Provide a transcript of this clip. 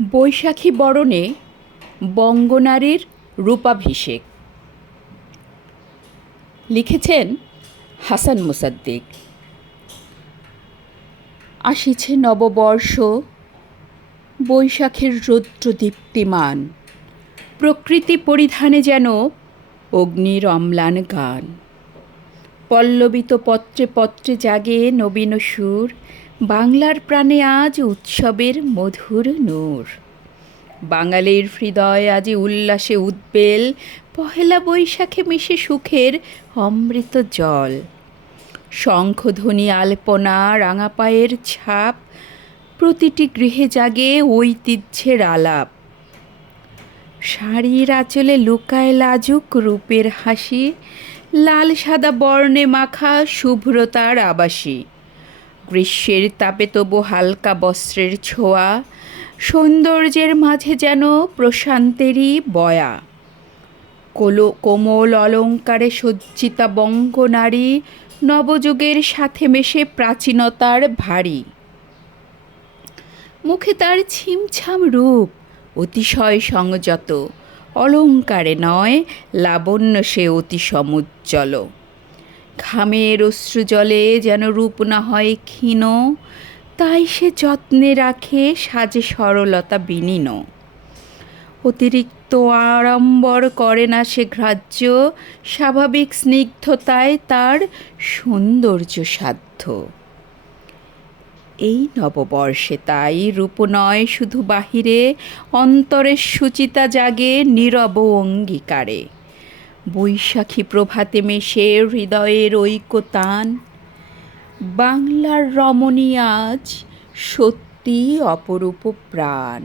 বৈশাখী বরণে বঙ্গনারীর রূপাভিষেক। লিখেছেন হাসান মুসাদ্দিক। আসিছে নববর্ষ, বৈশাখের রৌদ্রদীপ্তিমান, প্রকৃতি পরিধানে যেন অগ্নির অম্লান গান। পল্লবিত পত্রে পত্রে জাগে নবীন সুর, বাংলার প্রাণে আজ উৎসবের মধুর নূর। বাঙালির হৃদয় আজি উল্লাসে উদ্বেল, পহেলা বৈশাখে মিশে সুখের অমৃত জল। শঙ্খধ্বনি আলপনা রাঙা পায়ের ছাপ, প্রতিটি গৃহে জাগে ঐতিহ্যের আলাপ। শাড়ির আঁচলে লুকায় লাজুক রূপের হাসি, লাল সাদা বর্ণে মাখা শুভ্রতার আবাসী। গ্রীষ্মের তাপে তবু হালকা বস্ত্রের ছোঁয়া, সৌন্দর্যের মাঝে যেন প্রশান্তেরই বয়া। কোমল অলঙ্কারে সজ্জিতা বঙ্গনারী, নবযুগের সাথে মেশে প্রাচীনতার ভারী। মুখে তার ছিমছাম রূপ অতিশয় সংযত, অলঙ্কারে নয় লাবণ্য সে অতি সমুজ্জ্বল। ঘামের অশ্রুজলে যেন রূপ না হয় ক্ষীণ, তাই সে যত্নে রাখে সাজে সরলতা বিনীন। অতিরিক্ত আড়ম্বর করে না সে গ্রাহ্য, স্বাভাবিক স্নিগ্ধতায় তার সৌন্দর্য সাধ্য। এই নববর্ষে তাই রূপ নয় শুধু বাহিরে, অন্তরের সুচিতা জাগে নীরব অঙ্গীকারে। বৈশাখী প্রভাতে মেশে হৃদয়ের ঐকতান, বাংলার রমণী আজ সত্যি অপরূপ প্রাণ।